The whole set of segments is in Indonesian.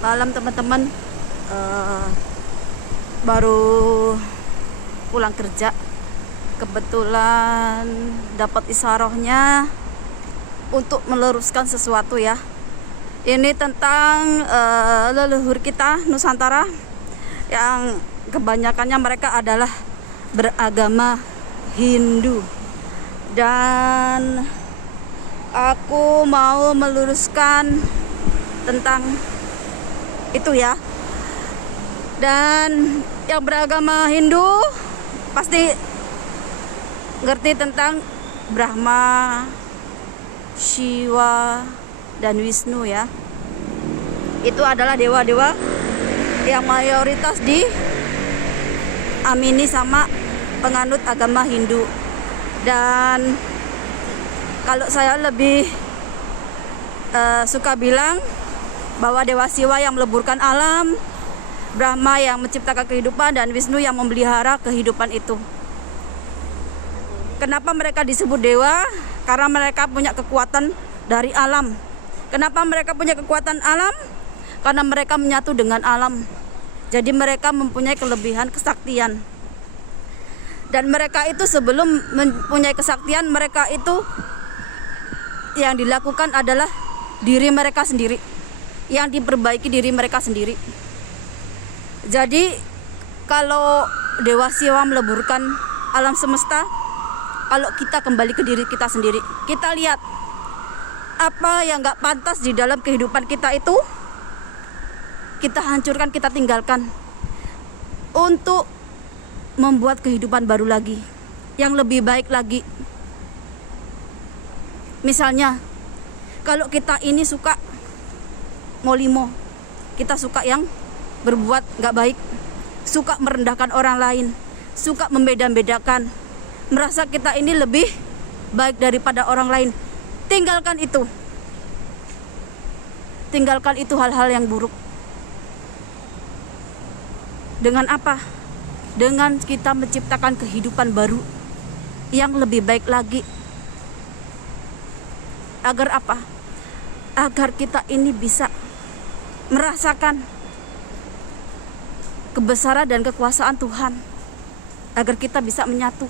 malam teman-teman. Eh, Baru pulang kerja, kebetulan dapat isarohnya untuk meluruskan sesuatu ya. Ini tentang leluhur kita Nusantara yang kebanyakannya mereka adalah beragama Hindu, dan aku mau meluruskan tentang itu ya. Dan yang beragama Hindu pasti ngerti tentang Brahma, Shiva, dan Wisnu ya. Itu adalah dewa-dewa yang mayoritas diamini sama penganut agama Hindu. Dan kalau saya lebih suka bilang bahwa Dewa Shiva yang meleburkan alam, Brahma yang menciptakan kehidupan, dan Wisnu yang memelihara kehidupan itu. Kenapa mereka disebut dewa? Karena mereka punya kekuatan dari alam. Kenapa mereka punya kekuatan alam? Karena mereka menyatu dengan alam. Jadi mereka mempunyai kelebihan kesaktian. Dan mereka itu sebelum mempunyai kesaktian, mereka itu yang dilakukan adalah diri mereka sendiri, yang diperbaiki diri mereka sendiri. Jadi kalau Dewa Shiva meleburkan alam semesta, kalau kita kembali ke diri kita sendiri, kita lihat apa yang gak pantas di dalam kehidupan kita itu, kita hancurkan, kita tinggalkan untuk membuat kehidupan baru lagi, yang lebih baik lagi. Misalnya kalau kita ini suka molimo, kita suka yang berbuat gak baik, suka merendahkan orang lain, suka membeda-bedakan, merasa kita ini lebih baik daripada orang lain. Tinggalkan itu. Tinggalkan itu hal-hal yang buruk. Dengan apa? Dengan kita menciptakan kehidupan baru yang lebih baik lagi. Agar apa? Agar kita ini bisa merasakan kebesaran dan kekuasaan Tuhan, agar kita bisa menyatu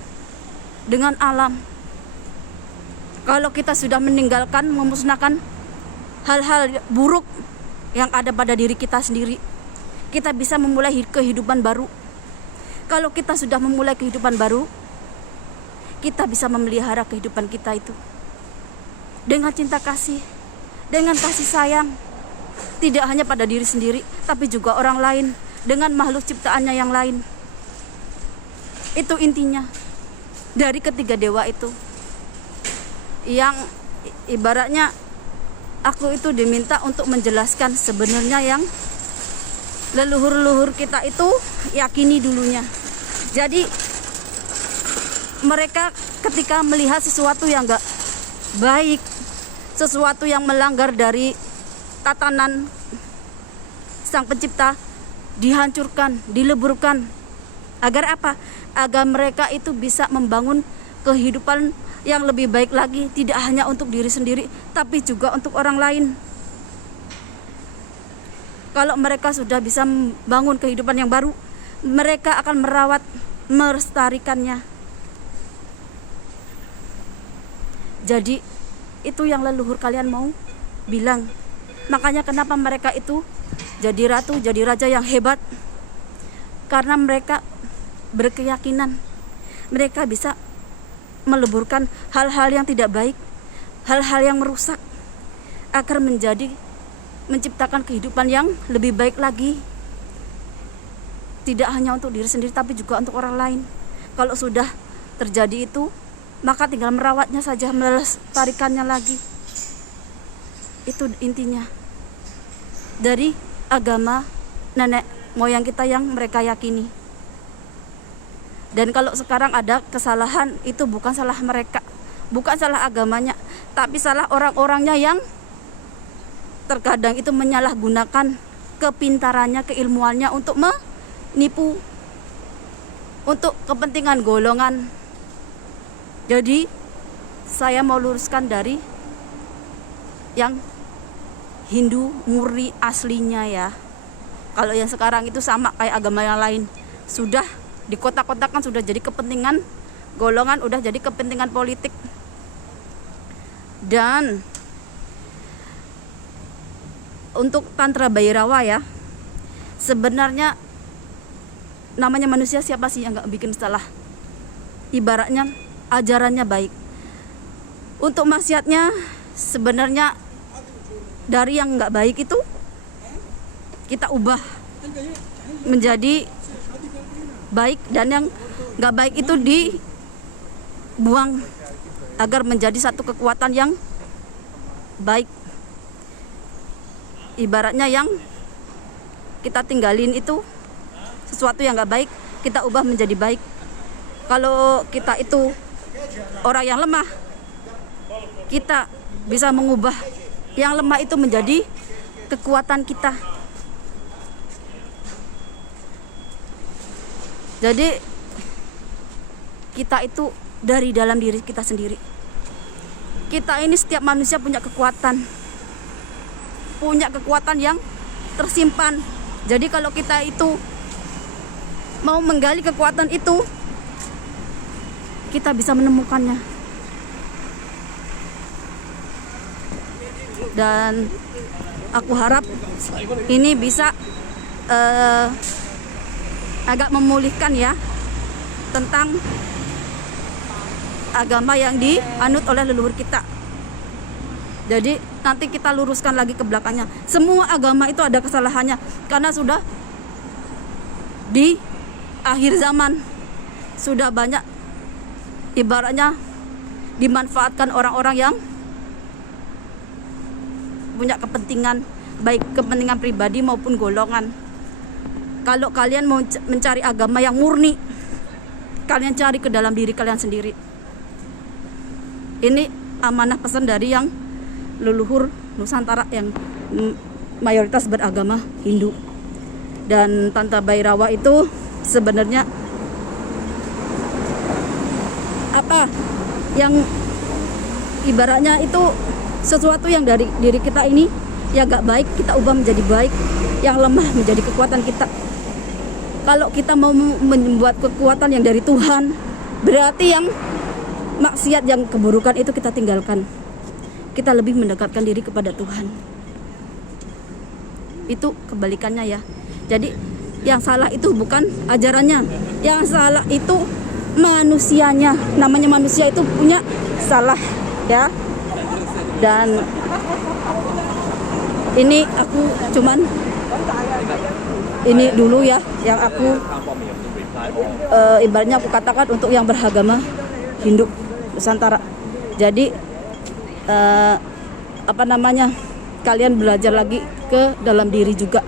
dengan alam. Kalau kita sudah meninggalkan, memusnahkan hal-hal buruk yang ada pada diri kita sendiri, kita bisa memulai kehidupan baru. Kalau kita sudah memulai kehidupan baru, kita bisa memelihara kehidupan kita itu dengan cinta kasih, dengan kasih sayang, tidak hanya pada diri sendiri, tapi juga orang lain, dengan makhluk ciptaannya yang lain. Itu intinya dari ketiga dewa itu, yang ibaratnya aku itu diminta untuk menjelaskan sebenarnya yang leluhur-leluhur kita itu yakini dulunya. Jadi mereka ketika melihat sesuatu yang gak baik, sesuatu yang melanggar dari tatanan Sang Pencipta, dihancurkan, dileburkan. Agar apa? Agar mereka itu bisa membangun kehidupan yang lebih baik lagi, tidak hanya untuk diri sendiri, tapi juga untuk orang lain. Kalau mereka sudah bisa membangun kehidupan yang baru, mereka akan merawat, melestarikannya. Jadi itu yang leluhur kalian mau bilang. Makanya kenapa mereka itu jadi ratu, jadi raja yang hebat, karena mereka berkeyakinan mereka bisa meleburkan hal-hal yang tidak baik, hal-hal yang merusak, agar menciptakan kehidupan yang lebih baik lagi, tidak hanya untuk diri sendiri tapi juga untuk orang lain. Kalau sudah terjadi itu, maka tinggal merawatnya saja, melestarikannya lagi. Itu intinya dari agama nenek moyang kita yang mereka yakini. Dan kalau sekarang ada kesalahan, itu bukan salah mereka, bukan salah agamanya, tapi salah orang-orangnya yang terkadang itu menyalahgunakan kepintarannya, keilmuannya untuk menipu, untuk kepentingan golongan. Jadi saya mau luruskan dari yang Hindu murni aslinya ya. Kalau yang sekarang itu sama kayak agama yang lain, sudah dikotak-kotakan, sudah jadi kepentingan golongan, udah jadi kepentingan politik. Dan untuk Tantra Bhairawa ya, sebenarnya namanya manusia, siapa sih yang nggak bikin salah? Ibaratnya ajarannya baik. Untuk maksiatnya sebenarnya dari yang nggak baik itu kita ubah menjadi baik, dan yang nggak baik itu dibuang agar menjadi satu kekuatan yang baik. Ibaratnya yang kita tinggalin itu sesuatu yang nggak baik, kita ubah menjadi baik. Kalau kita itu orang yang lemah, kita bisa mengubah yang lemah itu menjadi kekuatan kita. Jadi kita itu dari dalam diri kita sendiri. Kita ini, setiap manusia punya kekuatan yang tersimpan. Jadi kalau kita itu mau menggali kekuatan itu, kita bisa menemukannya. Dan aku harap ini bisa agak memulihkan ya tentang agama yang dianut oleh leluhur kita. Jadi nanti kita luruskan lagi ke belakangnya. Semua agama itu ada kesalahannya, karena sudah di akhir zaman sudah banyak ibaratnya dimanfaatkan orang-orang yang punya kepentingan, baik kepentingan pribadi maupun golongan. Kalau kalian mau mencari agama yang murni, kalian cari ke dalam diri kalian sendiri. Ini amanah pesan dari yang leluhur Nusantara yang mayoritas beragama Hindu. Dan Tantra Bhairawa itu sebenarnya apa yang ibaratnya itu sesuatu yang dari diri kita ini yang gak baik, kita ubah menjadi baik, yang lemah menjadi kekuatan kita. Kalau kita mau membuat kekuatan yang dari Tuhan, berarti yang maksiat, yang keburukan itu kita tinggalkan. Kita lebih mendekatkan diri kepada Tuhan. Itu kebalikannya ya. Jadi yang salah itu bukan ajarannya, yang salah itu manusianya. Namanya manusia itu punya salah ya. Dan ini aku cuman ini dulu ya yang aku ibaratnya aku katakan untuk yang beragama Hindu Nusantara. Jadi apa namanya, kalian belajar lagi ke dalam diri juga.